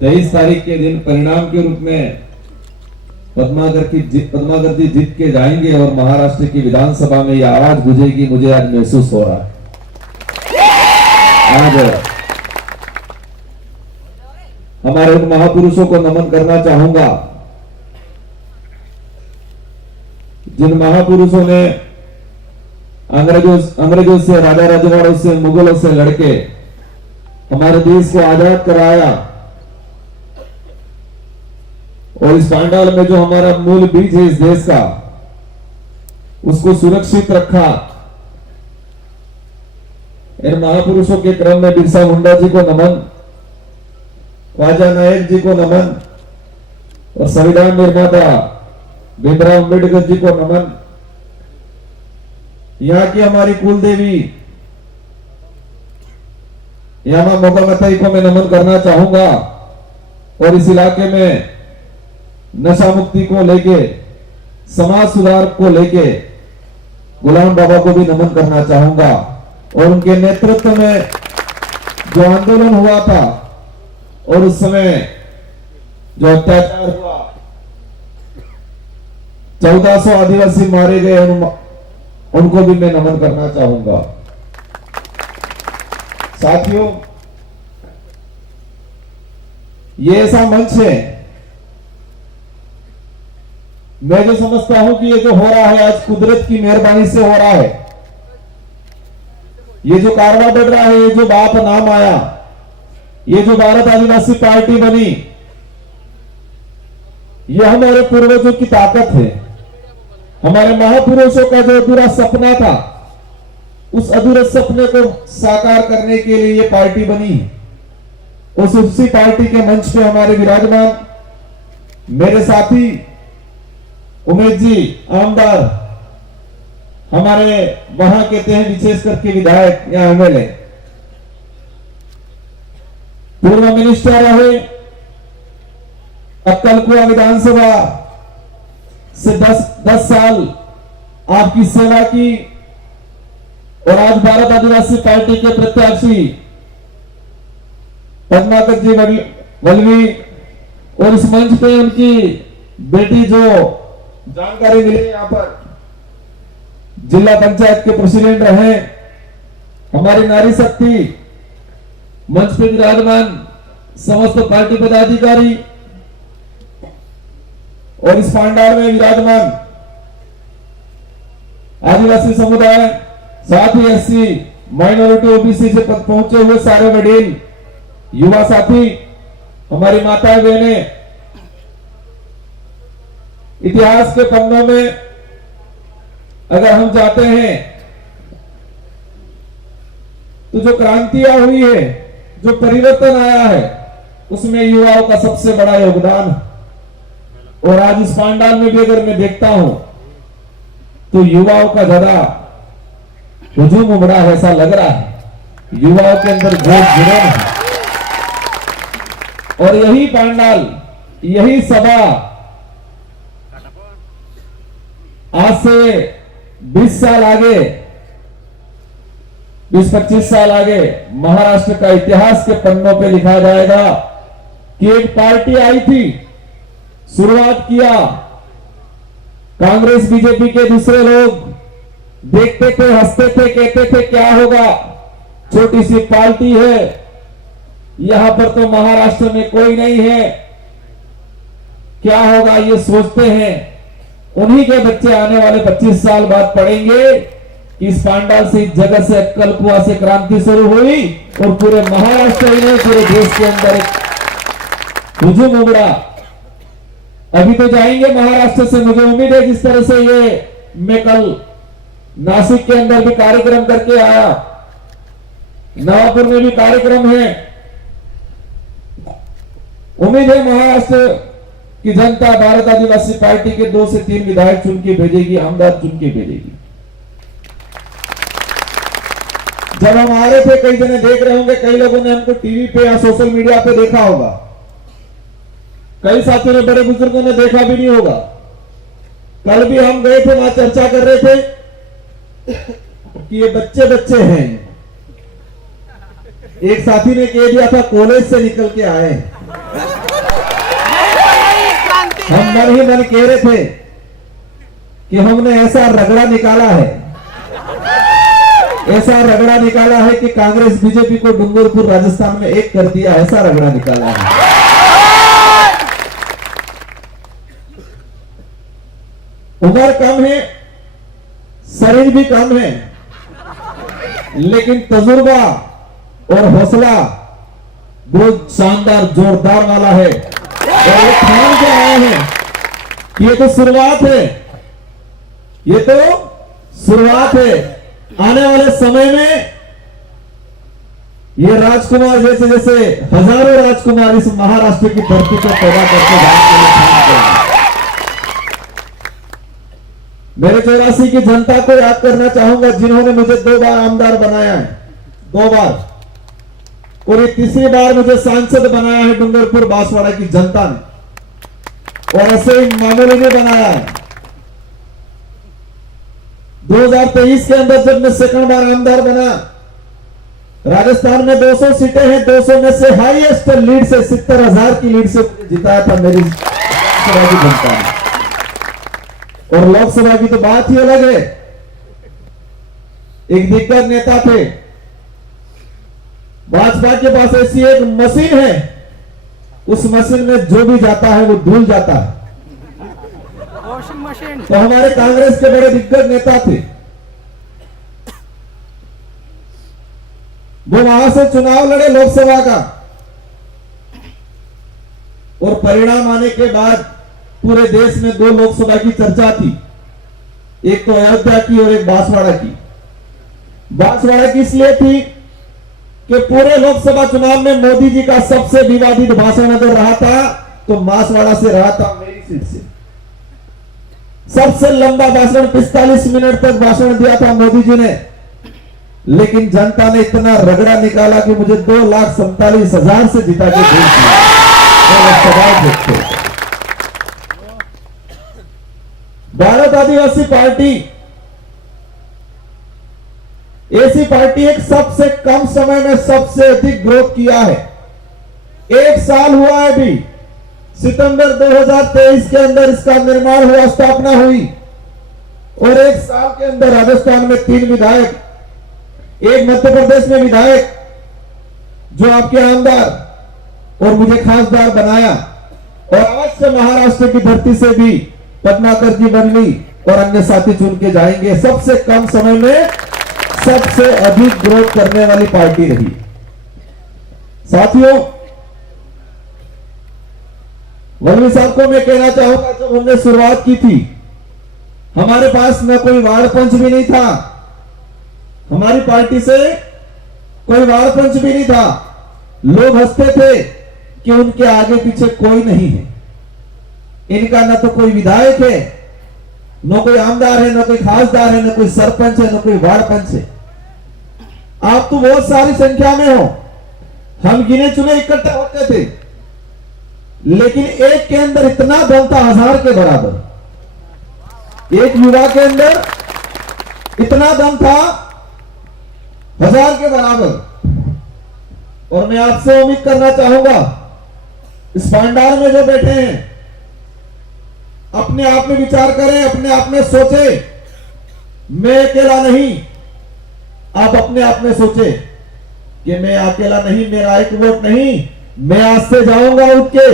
23 तारीख के दिन परिणाम के रूप में पद्माकर जी जीत के जाएंगे और महाराष्ट्र की विधानसभा में यह आवाज गूंजेगी, मुझे आज महसूस हो रहा है। आज हमारे उन महापुरुषों को नमन करना चाहूंगा जिन महापुरुषों ने अंग्रेजों से, राजा रजवाड़ों से, मुगलों से लड़के हमारे देश को आजाद कराया और इस पांडाल में जो हमारा मूल बीज है इस देश का, उसको सुरक्षित रखा। इन महापुरुषों के क्रम में बिरसा मुंडा जी को नमन, ख्वाजा नायक जी को नमन और संविधान निर्माता भीमराव अम्बेडकर जी को नमन। यहाँ की हमारी कुल देवी यामा मोगलमताई को मैं नमन करना चाहूंगा और इस इलाके में नशा मुक्ति को लेके, समाज सुधार को लेके गुलाम बाबा को भी नमन करना चाहूंगा और उनके नेतृत्व में जो आंदोलन हुआ था और उस समय जो अत्याचार हुआ, 1400 आदिवासी मारे गए, उनको भी मैं नमन करना चाहूंगा। साथियों, ये ऐसा मंच है, मैं जो समझता हूं कि ये जो हो रहा है आज कुदरत की मेहरबानी से हो रहा है। ये जो कारवा बढ़ रहा है, ये जो बाप नाम आया, ये जो भारत आदिवासी पार्टी बनी, ये हमारे पूर्वजों की ताकत है। हमारे महापुरुषों का जो अधूरा सपना था, उस अधूरे सपने को साकार करने के लिए ये पार्टी बनी। उसी पार्टी के मंच पे हमारे विराजमान मेरे साथी उमेश जी आमदार, हमारे वहां कहते हैं विशेष करके विधायक या एमएलए, पूर्व मिनिस्टर रहे, अक्कलकुआ विधानसभा से 10 साल आपकी सेवा की और आज भारत आदिवासी पार्टी के प्रत्याशी पद्माकर जी वल्लवी और इस मंच पे उनकी बेटी जो जानकारी मिली यहाँ पर जिला पंचायत के प्रेसिडेंट रहे, हमारी नारी शक्ति मंच पे विराजमान समस्त पार्टी पदाधिकारी और इस पांडाल में विराजमान आदिवासी समुदाय, साथ ही एससी, माइनॉरिटी, ओबीसी से पहुंचे हुए सारे वडील, युवा साथी, हमारी माताएं बहनें, इतिहास के पन्नों में अगर हम जाते हैं तो जो क्रांतियां हुई है, जो परिवर्तन आया है, उसमें युवाओं का सबसे बड़ा योगदान। और आज इस पांडाल में भी अगर मैं देखता हूं तो युवाओं का ज्यादा हुजूम उमड़ा है, ऐसा लग रहा है। युवाओं के अंदर जोश जुनून है और यही पांडाल, यही सभा आज से 20 साल आगे, 20-25 साल आगे महाराष्ट्र का इतिहास के पन्नों पे लिखा जाएगा कि एक पार्टी आई थी, शुरुआत किया, कांग्रेस बीजेपी के दूसरे लोग देखते थे, हंसते थे, कहते थे क्या होगा, छोटी सी पार्टी है, यहां पर तो महाराष्ट्र में कोई नहीं है, क्या होगा ये सोचते हैं। उन्हीं के बच्चे आने वाले 25 साल बाद पढ़ेंगे इस पांडाल से, इस जगह से, अक्कलकुआ से क्रांति शुरू हुई और पूरे महाराष्ट्र में, पूरे देश के अंदर एक हुजूम उमड़ा। अभी तो जाएंगे महाराष्ट्र से, मुझे उम्मीद है जिस तरह से ये मैं कल नासिक के अंदर भी कार्यक्रम करके आया, नवापुर में भी कार्यक्रम है, उम्मीद है महाराष्ट्र की जनता भारत आदिवासी पार्टी के 2 से 3 विधायक चुन के भेजेगी, आमदार चुन के भेजेगी। जब हम आ रहे थे, कई जने देख रहे होंगे, कई लोगों ने हमको टीवी पे या सोशल मीडिया पे देखा होगा, कई साथियों ने, बड़े बुजुर्गों ने देखा भी नहीं होगा। कल भी हम गए थे, वहां चर्चा कर रहे थे कि ये बच्चे बच्चे हैं। एक साथी ने कह दिया था कॉलेज से निकल के आए। हम मन ही मन कह रहे थे कि हमने ऐसा रगड़ा निकाला है, ऐसा रगड़ा निकाला है कि कांग्रेस बीजेपी को डूंगरपुर राजस्थान में एक कर दिया, ऐसा रगड़ा निकाला है। उम्र कम है, शरीर भी कम है, लेकिन तजुर्बा और हौसला बहुत शानदार जोरदार वाला है। और ये ठान के आए हैं कि ये तो शुरुआत है, ये तो शुरुआत है। आने वाले समय में ये राजकुमार जैसे जैसे हजारों राजकुमार इस महाराष्ट्र की धरती को पैदा करके जाएंगे। मेरे 84 की जनता को याद करना चाहूंगा, जिन्होंने मुझे 2 बार आमदार बनाया है, 2 बार, और ये तीसरी बार मुझे सांसद बनाया है डूंगरपुर बांसवाड़ा की जनता ने, और ऐसे ही मामूली ने बनाया है। 2023 के अंदर जब मैं सेकंड बार आमदार बना, राजस्थान में 200 सीटें हैं, 200 में से हाईएस्ट लीड से 70,000 की लीड से जिताया था मेरी सभा की जनता ने। और लोकसभा की तो बात ही अलग है। एक दिग्गज नेता थे, भाजपा के पास ऐसी एक मशीन है, उस मशीन में जो भी जाता है वो धुल जाता है। Washing machine. तो हमारे कांग्रेस के बड़े दिग्गज नेता थे, वो वहां से चुनाव लड़े लोकसभा का, और परिणाम आने के बाद पूरे देश में 2 लोकसभा की चर्चा थी, एक तो अयोध्या की और एक बांसवाड़ा की। बांसवाड़ा की इसलिए थी कि पूरे लोकसभा चुनाव में मोदी जी का सबसे विवादित भाषण अगर रहा था तो बांसवाड़ा से रहा था, मेरी सीट से। सबसे लंबा भाषण 45 मिनट तक भाषण दिया था मोदी जी ने, लेकिन जनता ने इतना रगड़ा निकाला कि मुझे 2,47,000 से जिता के भेज दिया। भारत आदिवासी पार्टी ऐसी पार्टी एक सबसे कम समय में सबसे अधिक ग्रोथ किया है। 1 साल हुआ है अभी, सितंबर 2023 के अंदर इसका निर्माण हुआ, स्थापना हुई, और 1 साल के अंदर राजस्थान में 3 विधायक, एक मध्य प्रदेश में विधायक जो आपके आमदार और मुझे खासदार बनाया, और आज से महाराष्ट्र की धरती से भी पटनाकर जी बनली और अन्य साथी चुन के जाएंगे। सबसे कम समय में सबसे अधिक ग्रोथ करने वाली पार्टी रही। साथियों, वल्लभी साहब को मैं कहना चाहूंगा, जब हमने शुरुआत की थी हमारे पास न कोई वार्ड पंच भी नहीं था, हमारी पार्टी से कोई वार्ड पंच भी नहीं था। लोग हंसते थे कि उनके आगे पीछे कोई नहीं है, इनका न तो कोई विधायक है, न कोई आमदार है, न कोई खासदार है, न कोई सरपंच है, न कोई वार्ड पंच है। आप तो बहुत सारी संख्या में हो, हम गिने चुने इकट्ठे होते थे, लेकिन एक के अंदर इतना दम था 1000 के बराबर। एक युवा के अंदर इतना दम था 1000 के बराबर। और मैं आपसे उम्मीद करना चाहूंगा, इस भंडार में जो बैठे हैं, अपने आप में विचार करें, अपने आप में सोचे, मैं अकेला नहीं। आप अपने आप में सोचे कि मैं अकेला नहीं, मेरा एक वोट नहीं, मैं आज से जाऊंगा उठ के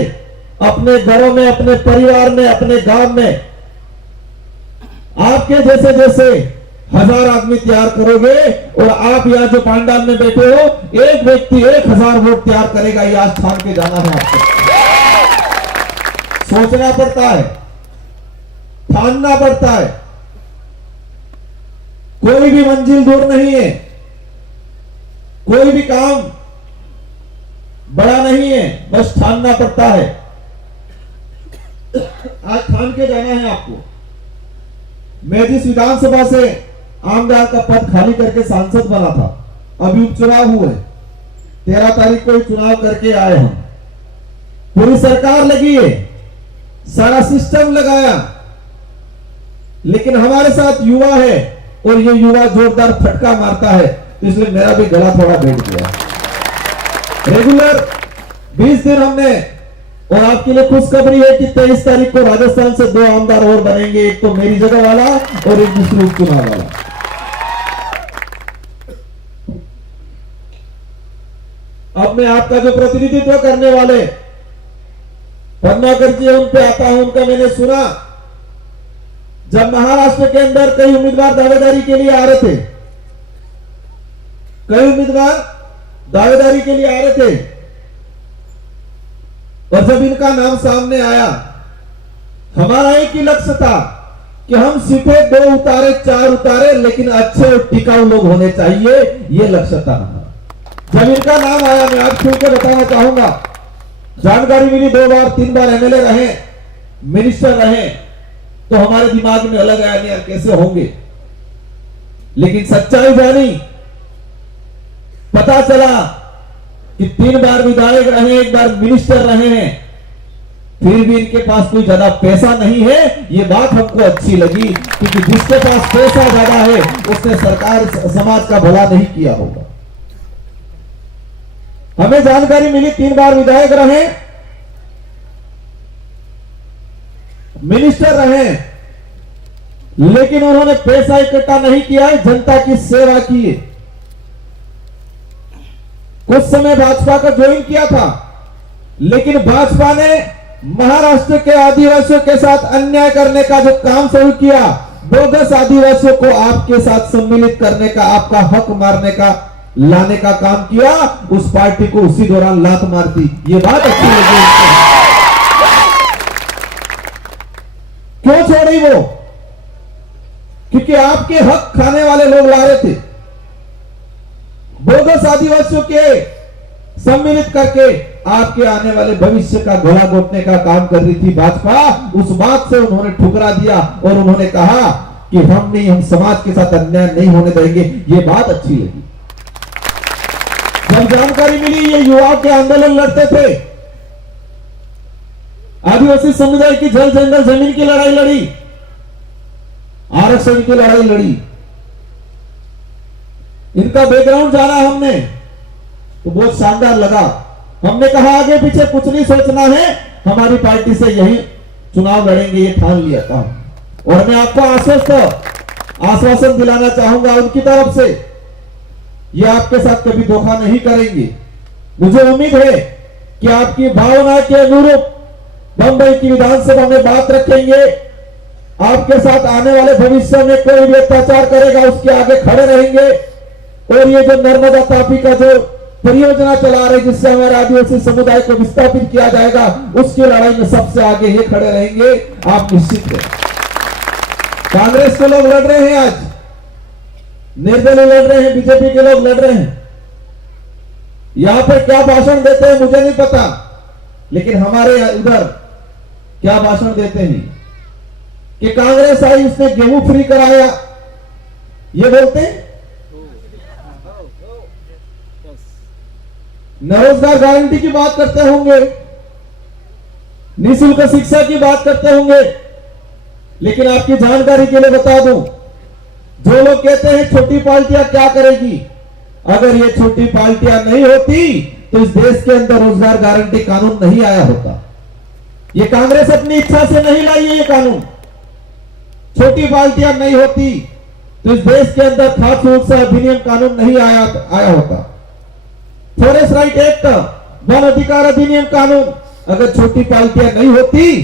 अपने घरों में, अपने परिवार में, अपने गांव में आपके जैसे जैसे 1000 आदमी तैयार करोगे, और आप यहां जो पांडाल में बैठे हो, एक व्यक्ति 1000 वोट तैयार करेगा। ये आज ठान के जाना है आपको। सोचना पड़ता है, ठानना पड़ता है। कोई भी मंजिल दूर नहीं है, कोई भी काम बड़ा नहीं है, बस ठानना पड़ता है। आज ठान के जाना है आपको। मैं जिस विधानसभा से आमदार का पद खाली करके सांसद बना था, अभी उपचुनाव हुए, 13 तारीख को चुनाव करके आए हम। पूरी सरकार लगी है, सारा सिस्टम लगाया, लेकिन हमारे साथ युवा है, और ये युवा जोरदार फटका मारता है, तो इसलिए मेरा भी गला थोड़ा बैठ गया। रेगुलर 20 दिन हमने और आपके लिए खुशखबरी है कि 23 तारीख को राजस्थान से 2 आमदार और बनेंगे, एक तो मेरी जगह वाला और एक दूसरे उपचुनाव वाला। अब मैं आपका जो प्रतिनिधित्व करने वाले पन्नाकर जी उन पे आता हूं। उनका मैंने सुना जब महाराष्ट्र के अंदर कई उम्मीदवार दावेदारी के लिए आ रहे थे, कई उम्मीदवार दावेदारी के लिए आ रहे थे, और जब इनका नाम सामने आया, हमारा एक ही लक्ष्य था कि हम सीधे 2 उतारे 4 उतारे, लेकिन अच्छे और टिकाऊ लोग होने चाहिए, ये लक्ष्य था हमारा। जब इनका नाम आया, मैं आज खुल के बताना चाहूंगा, जानकारी मिली 2 बार 3 बार एमएलए रहे, मिनिस्टर रहे, तो हमारे दिमाग में अलग आया नहीं यार कैसे होंगे, लेकिन सच्चाई जानी, पता चला कि 3 बार विधायक रहे, 1 बार मिनिस्टर रहे हैं, फिर भी इनके पास कोई ज्यादा पैसा नहीं है। ये बात हमको अच्छी लगी, क्योंकि जिसके पास पैसा ज्यादा है उसने सरकार समाज का भला नहीं किया होगा। हमें जानकारी मिली 3 बार विधायक रहे, मिनिस्टर रहे, लेकिन उन्होंने पैसा इकट्ठा नहीं किया है, जनता की सेवा की है। कुछ समय भाजपा का ज्वाइन किया था, लेकिन भाजपा ने महाराष्ट्र के आदिवासियों के साथ अन्याय करने का जो काम शुरू किया, बोगस आदिवासियों को आपके साथ सम्मिलित करने का, आपका हक मारने का, लाने का काम किया, उस पार्टी को उसी दौरान लात मार दी। ये बात अच्छी लगी। क्यों छोड़ी वो? क्योंकि आपके हक खाने वाले लोग ला रहे थे, बोगस आदिवासियों के सम्मिलित करके आपके आने वाले भविष्य का गला घोटने का काम कर रही थी भाजपा। उस बात से उन्होंने ठुकरा दिया और उन्होंने कहा कि हम समाज के साथ अन्याय नहीं होने देंगे। ये बात अच्छी लगी। जब जानकारी मिली ये युवाओं के आंदोलन लड़ते थे, आदिवासी समुदाय की जल जंगल जमीन की लड़ाई लड़ी, आरक्षण की लड़ाई लड़ी, इनका बैकग्राउंड जाना हमने तो बहुत शानदार लगा। हमने कहा आगे पीछे कुछ नहीं सोचना है, हमारी पार्टी से यही चुनाव लड़ेंगे, ये ठान लिया था। और मैं आपको आश्वासन दिलाना चाहूंगा उनकी तरफ से, ये आपके साथ कभी धोखा नहीं करेंगे। मुझे उम्मीद है कि आपकी भावना के अनुरूप बंबई की विधानसभा में बात रखेंगे। आपके साथ आने वाले भविष्य में कोई भी अत्याचार करेगा उसके आगे खड़े रहेंगे। और ये जो नर्मदा तापी का जो परियोजना चला रहे जिससे हमारे आदिवासी समुदाय को विस्थापित किया जाएगा, उसकी लड़ाई में सबसे आगे ये खड़े रहेंगे, आप निश्चित हैं। कांग्रेस के लोग लड़ रहे हैं, आज निर्दलीय लड़ रहे हैं, बीजेपी के लोग लड़ रहे हैं। यहां पर क्या भाषण देते हैं मुझे नहीं पता, लेकिन हमारे उधर क्या भाषण देते हैं कि कांग्रेस आई उसने गेहूं फ्री कराया, ये बोलते हैं। रोजगार गारंटी की बात करते होंगे, निःशुल्क शिक्षा की बात करते होंगे, लेकिन आपकी जानकारी के लिए बता दूं, जो लोग कहते हैं छोटी पार्टियां क्या करेगी, अगर ये छोटी पार्टियां नहीं होती तो इस देश के अंदर रोजगार गारंटी कानून नहीं आया होता। ये कांग्रेस अपनी इच्छा से नहीं लाई है ये कानून। छोटी पार्टियां नहीं होती तो इस देश के अंदर खाद्य सुरक्षा अधिनियम कानून नहीं आया होता। फॉरेस्ट राइट एक्ट, वन अधिकार अधिनियम कानून, अगर छोटी पार्टियां नहीं होती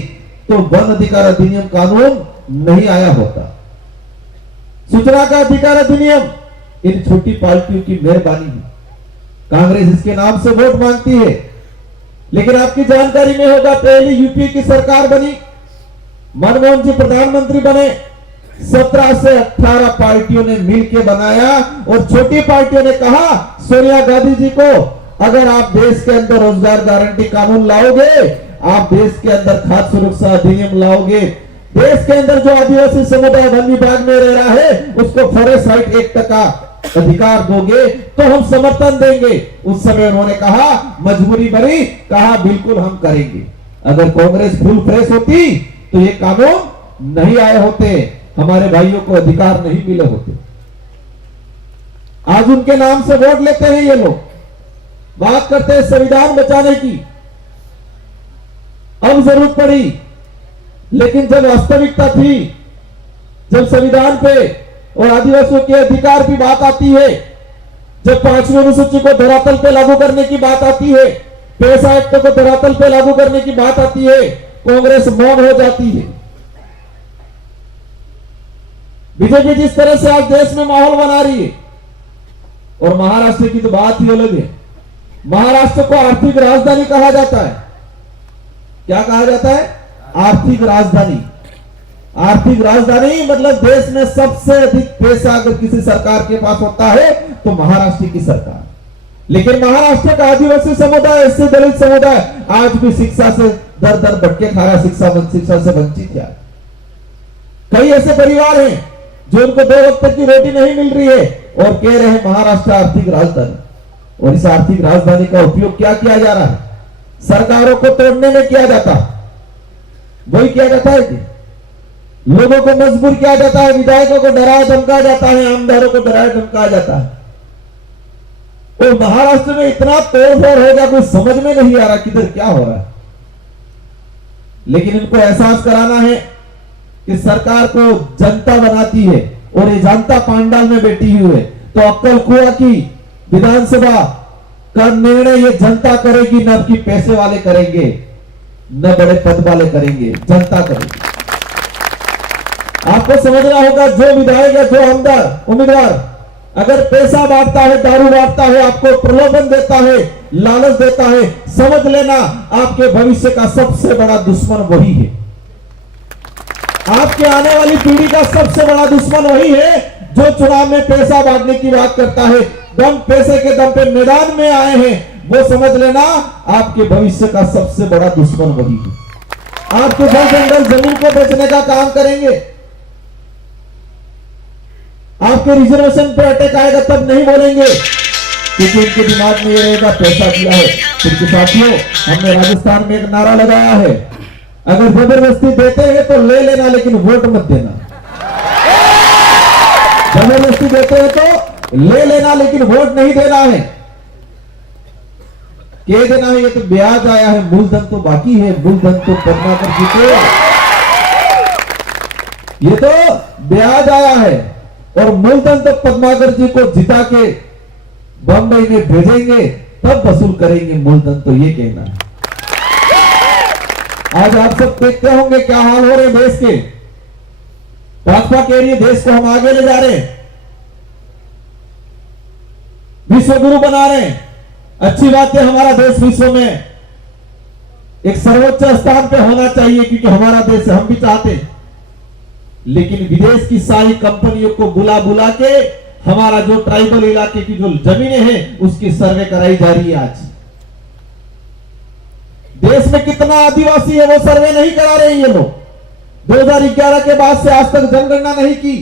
तो वन अधिकार अधिनियम कानून नहीं आया होता। सूचना का अधिकार अधिनियम इन छोटी पार्टियों की मेहरबानी है। कांग्रेस इसके नाम से वोट मांगती है, लेकिन आपकी जानकारी में होगा पहली यूपी की सरकार बनी, मनमोहन जी प्रधानमंत्री बने, 17 से 18 पार्टियों ने मिलकर बनाया। और छोटी पार्टियों ने कहा सोनिया गांधी जी को, अगर आप देश के अंदर रोजगार गारंटी कानून लाओगे, आप देश के अंदर खाद्य सुरक्षा अधिनियम लाओगे, देश के अंदर जो आदिवासी समुदाय वन विभाग में रह रहा है उसको फॉरेस्ट राइट एक्ट का अधिकार दोगे तो हम समर्थन देंगे। उस समय उन्होंने कहा मजबूरी बनी, कहा बिल्कुल हम करेंगे। अगर कांग्रेस फुल फ्रेश होती तो ये कानून नहीं आए होते, हमारे भाइयों को अधिकार नहीं मिले होते। आज उनके नाम से वोट लेते हैं ये लोग, बात करते हैं संविधान बचाने की। अब जरूरत पड़ी, लेकिन जब वास्तविकता थी, जब संविधान पे और आदिवासियों के अधिकार की बात आती है, जब 5वीं अनुसूची को धरातल पे लागू करने की बात आती है, पैसा एक्ट को धरातल पे लागू करने की बात आती है, कांग्रेस मौन हो जाती है। बीजेपी जिस तरह से आज देश में माहौल बना रही है, और महाराष्ट्र की तो बात ही अलग है। महाराष्ट्र को आर्थिक राजधानी कहा जाता है। क्या कहा जाता है? आर्थिक राजधानी। आर्थिक राजधानी मतलब देश में सबसे अधिक पैसा अगर किसी सरकार के पास होता है तो महाराष्ट्र की सरकार। लेकिन महाराष्ट्र का आदिवासी समुदाय, इससे दलित समुदाय आज भी शिक्षा से दर दर भटके खा रहा, शिक्षा से वंचित है। कई ऐसे परिवार हैं जो उनको 2 वक्त की रोटी नहीं मिल रही है और कह रहे हैं महाराष्ट्र आर्थिक राजधानी। और इस आर्थिक राजधानी का उपयोग क्या किया जा रहा है? सरकारों को तोड़ने में किया जाता है। वही किया जाता है कि लोगों को मजबूर किया जाता है, विधायकों को डराया धमकाया जाता है, आमदारों को डराया धमकाया जाता है। तो महाराष्ट्र में इतना तोड़फोड़ हो गया, कोई समझ में नहीं आ रहा किधर क्या हो रहा है। लेकिन इनको एहसास कराना है कि सरकार को जनता बनाती है और ये जनता पांडाल में बैठी हुई है। तो अक्कलकुआ की विधानसभा का निर्णय ये जनता करेगी, न कि पैसे वाले करेंगे, न बड़े पद वाले करेंगे, जनता करेगी। आपको समझना होगा, जो विधायक या जो आमदार उम्मीदवार अगर पैसा बांटता है, दारू बांटता है, आपको प्रलोभन देता है, लालच देता है, समझ लेना आपके भविष्य का सबसे बड़ा दुश्मन वही है। आपके आने वाली पीढ़ी का सबसे बड़ा दुश्मन वही है जो चुनाव में पैसा बांटने की बात करता है। दम पैसे के दम पे मैदान में आए हैं, वो समझ लेना आपके भविष्य का सबसे बड़ा दुश्मन वही है। आपके घर जंगल जमीन को बेचने का काम करेंगे। आपके रिजर्वेशन पे अटैक आएगा तब नहीं बोलेंगे, क्योंकि उनके दिमाग में ये रहेगा पैसा दिया है। क्योंकि साथियों, हमने राजस्थान में एक नारा लगाया है, अगर जबरदस्ती देते हैं तो ले लेना, लेकिन वोट मत देना। जबरदस्ती देते हैं तो ले लेना, लेकिन वोट नहीं देना है। कह देना है ये तो ब्याज आया है, मूलधन तो बाकी है। मूलधन तो पद्माकर जी को, ये तो ब्याज आया है और मूलधन तो पद्माकर जी को जिता के बंबई में भेजेंगे, तब वसूल करेंगे मूलधन। तो ये कहना है। आज आप सब देखते होंगे क्या हाल हो रहे हैं देश के। भाजपा कह रही है देश को हम आगे ले जा रहे हैं, विश्व गुरु बना रहे हैं। अच्छी बात है, हमारा देश विश्व में एक सर्वोच्च स्थान पे होना चाहिए, क्योंकि हमारा देश हम भी चाहते हैं। लेकिन विदेश की सारी कंपनियों को बुला बुला के हमारा जो ट्राइबल इलाके की जो जमीनें हैं उसकी सर्वे कराई जा रही है। आज देश में कितना आदिवासी है वो सर्वे नहीं करा रहे हैं ये लोग। 2011 के बाद से आज तक जनगणना नहीं की।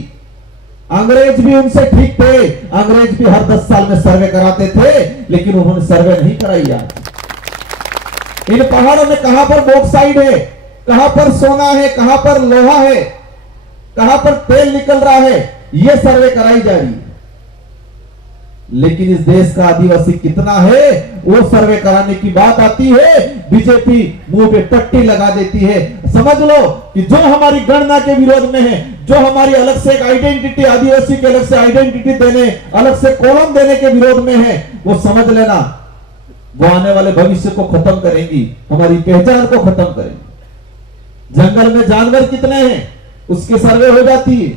अंग्रेज भी उनसे ठीक थे, अंग्रेज भी हर 10 साल में सर्वे कराते थे, लेकिन उन्होंने सर्वे नहीं कराई। आज इन पहाड़ों में कहां पर बॉक्साइड है, कहां पर सोना है, कहां पर लोहा है, कहां पर तेल निकल रहा है, यह सर्वे कराई जा रही है। लेकिन इस देश का आदिवासी कितना है वो सर्वे कराने की बात आती है, बीजेपी मुंह पे पट्टी लगा देती है। समझ लो कि जो हमारी गणना के विरोध में है, जो हमारी अलग से एक आइडेंटिटी, आदिवासी के अलग से आइडेंटिटी देने, अलग से कॉलम देने के विरोध में है, वो समझ लेना वो आने वाले भविष्य को खत्म करेंगी, हमारी पहचान को खत्म करेंगी। जंगल में जानवर कितने हैं उसकी सर्वे हो जाती है,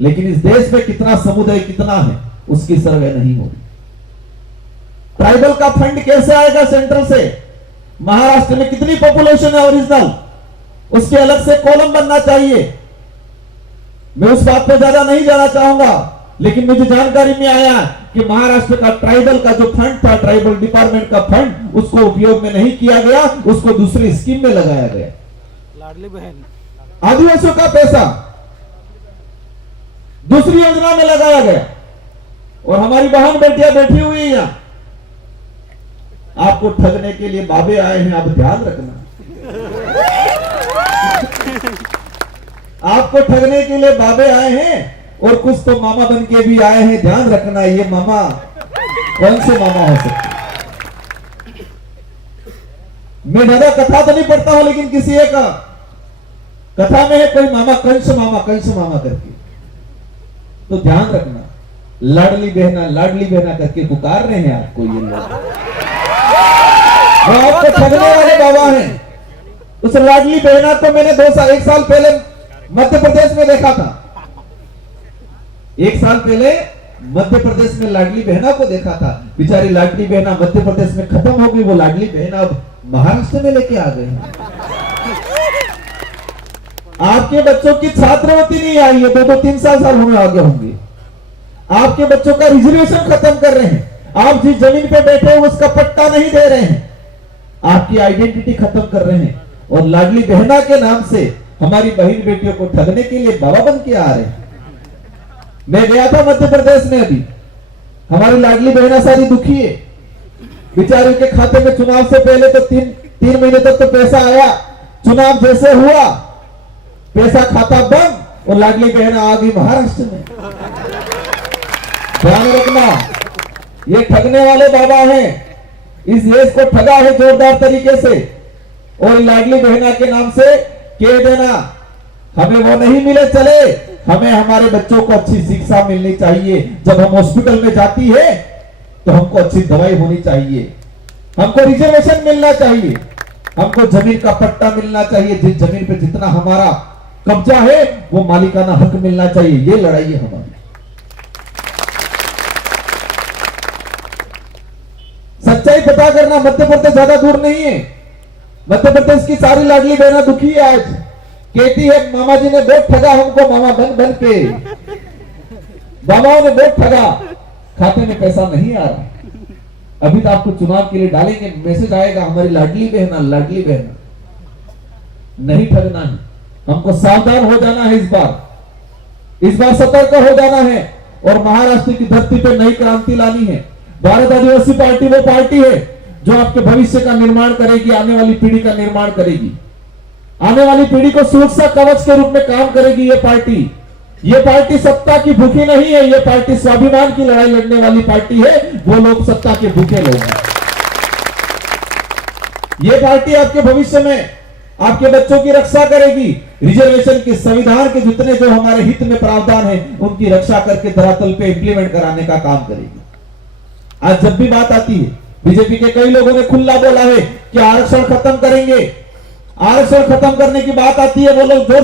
लेकिन इस देश में कितना समुदाय कितना है उसकी सर्वे नहीं होगी। ट्राइबल का फंड कैसे आएगा सेंट्रल से? महाराष्ट्र में कितनी पॉपुलेशन है ओरिजिनल, उसके अलग से कॉलम बनना चाहिए। मैं उस बात पे ज्यादा नहीं जाना चाहूंगा, लेकिन मुझे जानकारी में आया कि महाराष्ट्र का ट्राइबल का जो फंड था, ट्राइबल डिपार्टमेंट का फंड, उसको उपयोग में नहीं किया गया, उसको दूसरी स्कीम में लगाया गया। लाडली बहन, आदिवासियों का पैसा दूसरी योजना में लगाया गया और हमारी बहन बेटियां बैठी हुई है यहां। आपको ठगने के लिए बाबे आए हैं, आप ध्यान रखना। आपको ठगने के लिए बाबे आए हैं और कुछ तो मामा बन के भी आए हैं, ध्यान रखना। ये मामा कौन से मामा हो सकते? मैं ज्यादा कथा तो नहीं पढ़ता हूं, लेकिन किसी एक कथा में है कोई मामा कंस मामा करके, तो ध्यान रखना, लाडली बहना करके पुकार रहे हैं आपको ये लोग, वो आपको ठगने वाले बाबा हैं। उस लाडली बहना को मैंने 1 साल पहले मध्य प्रदेश में देखा था। 1 साल पहले मध्य प्रदेश में लाडली बहना को देखा था। बेचारी लाडली बहना मध्य प्रदेश में खत्म हो गई, वो लाडली बहना अब महाराष्ट्र में लेके आ गए हैं। आपके बच्चों की छात्रवृत्ति नहीं आई है, 2-3 साल होने आगे होंगे। आपके बच्चों का रिजर्वेशन खत्म कर रहे हैं। आप जिस जमीन पे बैठे हो उसका पट्टा नहीं दे रहे हैं। आपकी आइडेंटिटी खत्म कर रहे हैं, और लाडली बहना के नाम से हमारी बहन बेटियों को ठगने के लिए बाबा बन के आ रहे हैं। मैं गया था मध्य प्रदेश में अभी, हमारी लाडली बहना सारी दुखी है। बेचारी के खाते में चुनाव से पहले तो 3 महीने तक तो पैसा आया, चुनाव जैसे हुआ पैसा खाता बंद, और लाडली बहना आ गई महाराष्ट्र में। ध्यान रखना, ये ठगने वाले बाबा हैं। इस देश को ठगा है जोरदार तरीके से, और लाडली बहना के नाम से कह देना हमें वो नहीं मिले चले, हमें हमारे बच्चों को अच्छी शिक्षा मिलनी चाहिए। जब हम हॉस्पिटल में जाती है तो हमको अच्छी दवाई होनी चाहिए, हमको रिजर्वेशन मिलना चाहिए, हमको जमीन का पट्टा मिलना चाहिए, जिस जमीन पे जितना हमारा कब्जा है वो मालिकाना हक मिलना चाहिए। ये लड़ाई है हमारी। सच्चाई पता करना, मध्य प्रदेश ज्यादा दूर नहीं है। मध्य प्रदेश की सारी लाडली बहना दुखी है। आज कहती है मामा जी ने बहुत ठगा हमको, मामा बन के बाबाओं ने बहुत ठगा, खाते में पैसा नहीं आ रहा। अभी तो आपको चुनाव के लिए डालेंगे, मैसेज आएगा हमारी लाडली बहना नहीं ठगना है। हमको सावधान हो जाना है, इस बार सतर्क हो जाना है, और महाराष्ट्र की धरती पर नई क्रांति लानी है। भारत आदिवासी पार्टी वो पार्टी है जो आपके भविष्य का निर्माण करेगी, आने वाली पीढ़ी का निर्माण करेगी, आने वाली पीढ़ी को सुरक्षा कवच के रूप में काम करेगी। ये पार्टी सत्ता की भूखी नहीं है, ये पार्टी स्वाभिमान की लड़ाई लड़ने वाली पार्टी है। वो लोग सत्ता के भूखे लोग हैं। ये पार्टी आपके भविष्य में आपके बच्चों की रक्षा करेगी। रिजर्वेशन के संविधान के जितने जो हमारे हित में प्रावधान है उनकी रक्षा करके धरातल पे इंप्लीमेंट कराने का काम करेगी। आज जब भी बात आती है, बीजेपी के कई लोगों ने खुला बोला है कि आरक्षण खत्म करेंगे, आरक्षण खत्म करने की बात आती है वो लोग जोर